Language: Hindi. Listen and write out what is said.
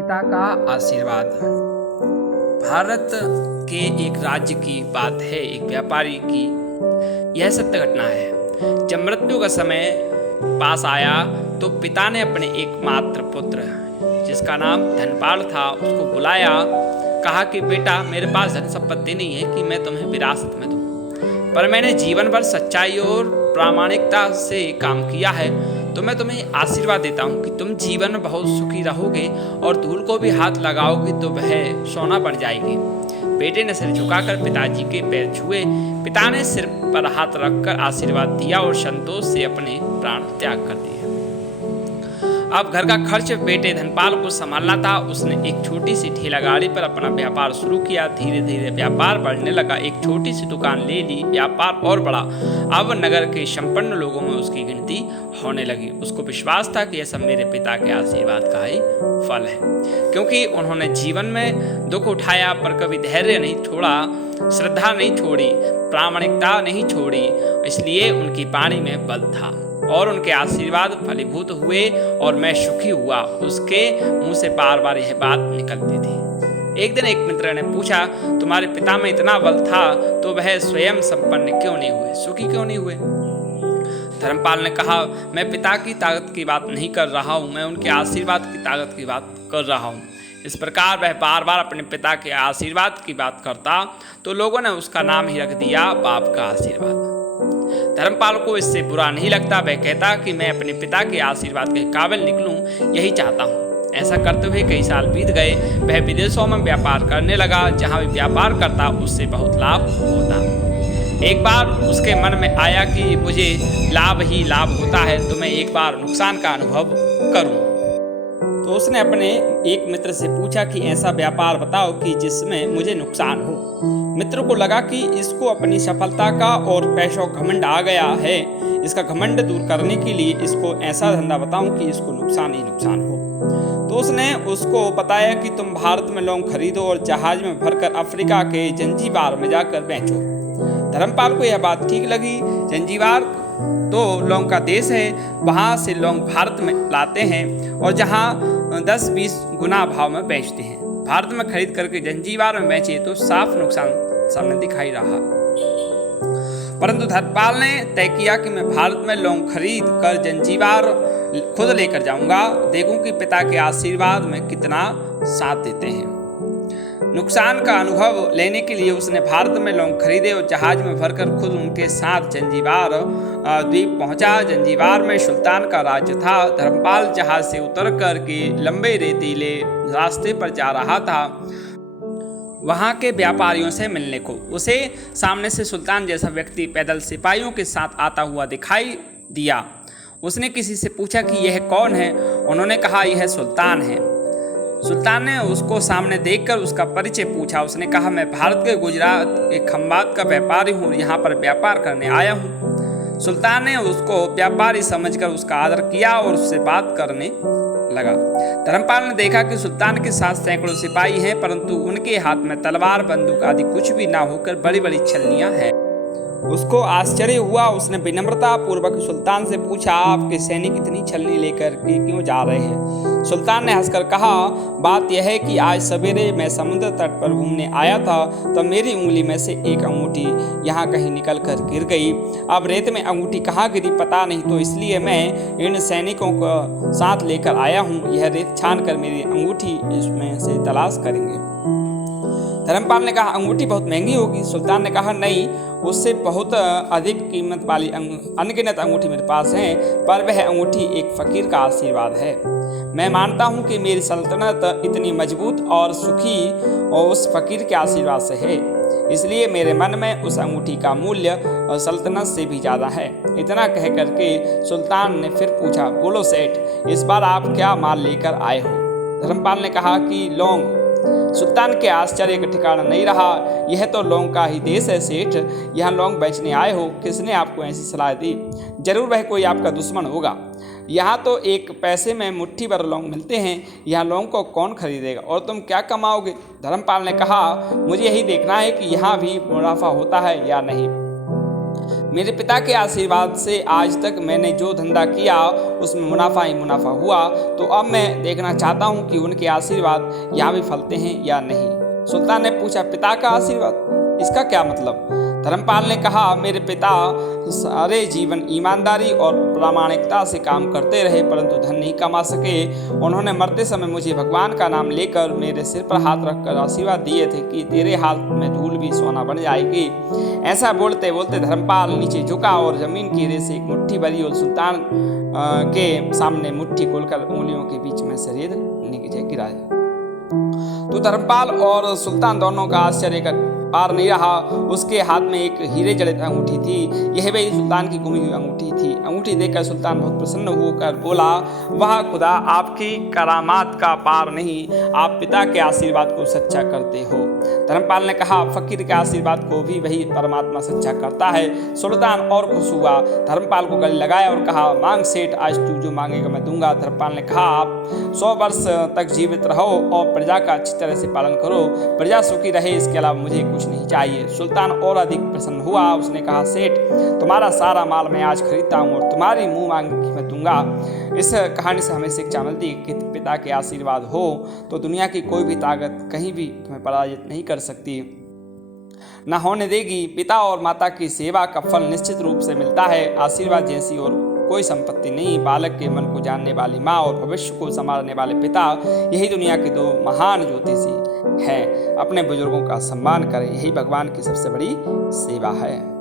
पिता का आशीर्वाद। भारत के एक राज्य की बात है, एक व्यापारी की यह सत्य घटना है। जब मृत्यु का समय पास आया तो पिता ने अपने एकमात्र पुत्र, जिसका नाम धनपाल था, उसको बुलाया। कहा कि बेटा, मेरे पास धन संपत्ति नहीं है कि मैं तुम्हें विरासत में दूं, पर मैंने जीवन भर सच्चाई और प्रामाणिकता से काम किया है, तो मैं तुम्हें आशीर्वाद देता हूँ कि तुम जीवन में बहुत सुखी रहोगे और धूल को भी हाथ लगाओगे तो वह सोना बन जाएगी। बेटे ने सिर झुकाकर पिताजी के पैर छुए। पिता ने सिर पर हाथ रखकर आशीर्वाद दिया और संतोष से अपने प्राण त्याग कर दिए। अब घर का खर्च बेटे धनपाल को संभालना था। उसने एक छोटी सी ठेला गाड़ी पर अपना व्यापार शुरू किया। धीरे धीरे व्यापार बढ़ने लगा। एक छोटी सी दुकान ले ली, व्यापार और बढ़ा। अब नगर के संपन्न लोगों में उसकी गिनती होने लगी। उसको विश्वास था कि यह सब मेरे पिता के आशीर्वाद का ही फल है, क्योंकि उन्होंने जीवन में दुख उठाया पर कभी धैर्य नहीं छोड़ा, श्रद्धा नहीं छोड़ी, प्रामाणिकता नहीं छोड़ी। इसलिए उनकी वाणी में बल था और उनके आशीर्वाद फलीभूत हुए और मैं सुखी हुआ। उसके मुंह से बार बार यह बात निकलती थी। एक दिन एक मित्र ने पूछा, तुम्हारे पिता में इतना बल था तो वह स्वयं संपन्न क्यों नहीं हुए, सुखी क्यों नहीं हुए? धर्मपाल ने कहा, मैं पिता की ताकत की बात नहीं कर रहा हूँ, मैं उनके आशीर्वाद की ताकत की बात कर रहा हूँ। इस प्रकार वह बार बार अपने पिता के आशीर्वाद की बात करता तो लोगों ने उसका नाम ही रख दिया बाप का आशीर्वाद। धर्मपाल को इससे बुरा नहीं लगता। वह कहता कि मैं अपने पिता के आशीर्वाद के काबिल निकलूं, यही चाहता हूं। ऐसा करते हुए कई साल बीत गए। वह विदेशों में व्यापार करने लगा। जहां भी व्यापार करता उससे बहुत लाभ होता। एक बार उसके मन में आया कि मुझे लाभ ही लाभ होता है, तो मैं एक बार नुकसान का अनुभव करूं। तो उसने अपने एक मित्र से पूछा कि ऐसा व्यापार बताओ कि जिसमें मुझे नुकसान हो। मित्र को लगा कि इसको अपनी सफलता का और पैसों घमंड आ गया है। इसका घमंड दूर करने के लिए इसको ऐसा धंधा बताऊं कि इसको नुकसान ही नुकसान हो। तो उसने उसको बताया कि तुम भारत में लौंग खरीदो और जहाज में भरकर अफ्रीका के जंजीबार में जाकर बेचो। धर्मपाल को यह बात ठीक लगी। जंजीबार तो लौंग का देश है, वहाँ से लौंग भारत में लाते हैं और जहाँ 10-20 गुना भाव में बेचते हैं। भारत में खरीद करके जंजीबार में बेचे तो साफ नुकसान सामने दिखाई रहा। परंतु धर्मपाल ने तय किया कि मैं भारत में लौंग खरीद कर जंजीबार खुद लेकर जाऊंगा, देखूं कि पिता के आशीर्वाद में कितना साथ देते हैं। नुकसान का अनुभव लेने के लिए उसने भारत में लौंग खरीदे और जहाज में भरकर खुद उनके साथ जंजीबार द्वीप पहुंचा। जंजीबार में सुल्तान का राज्य था। धर्मपाल जहाज से उतर कर के लंबे रेतीले रास्ते पर जा रहा था वहां के व्यापारियों से मिलने को। उसे सामने से सुल्तान जैसा व्यक्ति पैदल सिपाहियों के साथ आता हुआ दिखाई दिया। उसने किसी से पूछा कि यह कौन है? उन्होंने कहा, यह सुल्तान है। सुल्तान ने उसको सामने देखकर उसका परिचय पूछा। उसने कहा, मैं भारत के गुजरात के खंबात का व्यापारी हूँ, यहाँ पर व्यापार करने आया हूँ। सुल्तान ने उसको व्यापारी समझकर उसका आदर किया और उससे बात करने लगा। धर्मपाल ने देखा कि सुल्तान के साथ सैकड़ों सिपाही हैं, परंतु उनके हाथ में तलवार, बंदूक आदि कुछ भी ना होकर बड़ी बड़ी छलनियां हैं। उसको आश्चर्य हुआ। उसने विनम्रता पूर्वक सुल्तान से पूछा, आपके सैनिक इतनी छलनी लेकर के क्यों जा रहे हैं? सुल्तान ने हंसकर कहा, बात यह है कि आज सवेरे मैं समुद्र तट पर घूमने आया था, तब मेरी उंगली में से एक अंगूठी यहाँ कहीं निकल कर गिर गई। अब रेत में अंगूठी कहाँ गिरी पता नहीं, तो इसलिए मैं इन सैनिकों को साथ लेकर आया हूँ। यह रेत छान कर मेरी अंगूठी इसमें से तलाश करेंगे। धर्मपाल ने कहा, अंगूठी बहुत महंगी होगी। सुल्तान ने कहा, नहीं, उससे बहुत अधिक कीमत वाली अनगिनत अंगूठी मेरे पास है, पर वह अंगूठी एक फकीर का आशीर्वाद है। मैं मानता हूँ कि मेरी सल्तनत इतनी मजबूत और सुखी और उस फकीर के आशीर्वाद से है, इसलिए मेरे मन में उस अंगूठी का मूल्य और सल्तनत से भी ज़्यादा है। इतना कह करके सुल्तान ने फिर पूछा, बोलो सेठ, इस बार आप क्या माल लेकर आए हो? धर्मपाल ने कहा कि लौंग। सुल्तान के आश्चर्य का ठिकाना नहीं रहा। यह तो लौंग का ही देश है सेठ, यहाँ लौंग बेचने आए हो? किसने आपको ऐसी सलाह दी? जरूर वह कोई आपका दुश्मन होगा। यहाँ तो एक पैसे में मुट्ठी भर लौंग मिलते हैं, यहाँ लौंग को कौन खरीदेगा? और तुम क्या कमाओगे? धर्मपाल ने कहा, मुझे यही देखना है कि यहाँ भी मुनाफा होता है या नहीं। मेरे पिता के आशीर्वाद से आज तक मैंने जो धंधा किया उसमें मुनाफा ही मुनाफा हुआ, तो अब मैं देखना चाहता हूँ कि उनके आशीर्वाद यहाँ भी फलते हैं या नहीं। सुल्तान ने पूछा, पिता का आशीर्वाद, इसका क्या मतलब? धर्मपाल ने कहा, मेरे पिता सारे जीवन ईमानदारी और प्रामाणिकता से काम करते रहे परंतु धन नहीं कमा सके। उन्होंने मरते समय मुझे भगवान का नाम लेकर मेरे सिर पर हाथ रखकर आशीर्वाद दिए थे कि तेरे हाथ में धूल भी सोना बन जाएगी। ऐसा बोलते बोलते धर्मपाल नीचे झुका और जमीन की रेत से एक मुट्ठी भरी और सुल्तान के सामने मुट्ठी खोलकर उंगलियों के बीच में से रेत नीचे गिराया। तो धर्मपाल और सुल्तान दोनों का आश्चर्य का पार नहीं रहा। उसके हाथ में एक हीरे जड़ित अंगूठी थी। यह वही सुल्तान की गुमी हुई अंगूठी थी। अंगूठी देखकर सुल्तान बहुत प्रसन्न होकर बोला, वाह खुदा, आपकी करामात का पार नहीं, आप पिता के आशीर्वाद को सच्चा करते हो। धर्मपाल ने कहा, फकीर के आशीर्वाद को भी वही परमात्मा सच्चा करता है। सुल्तान और खुश हुआ, धर्मपाल को गले लगाया और कहा, मांग सेठ, आज तू जो मांगेगा मैं दूंगा। धर्मपाल ने कहा, आप 100 वर्ष तक जीवित रहो और प्रजा का अच्छी तरह से पालन करो, प्रजा सुखी रहे, इसके अलावा मुझे कुछ नहीं चाहिए। सुल्तान और अधिक प्रसन्न हुआ। उसने कहा, सेठ, तुम्हारा सारा माल मैं आज खरीदता हूँ और तुम्हारी मुंह मांगी कीमत दूंगा। इस कहानी से हमें शिक्षा मिलती है कि पिता के आशीर्वाद हो तो दुनिया की कोई भी ताकत कहीं भी तुम्हें पराजित नहीं कर सकती, न होने देगी। पिता और माता की सेवा का फल निश्चित रूप से मिलता है। आशीर्वाद जैसी और कोई संपत्ति नहीं। बालक के मन को जानने वाली माँ और भविष्य को संवारने वाले पिता, यही दुनिया के दो महान ज्योतिषी हैं। अपने बुजुर्गों का सम्मान करें, यही भगवान की सबसे बड़ी सेवा है।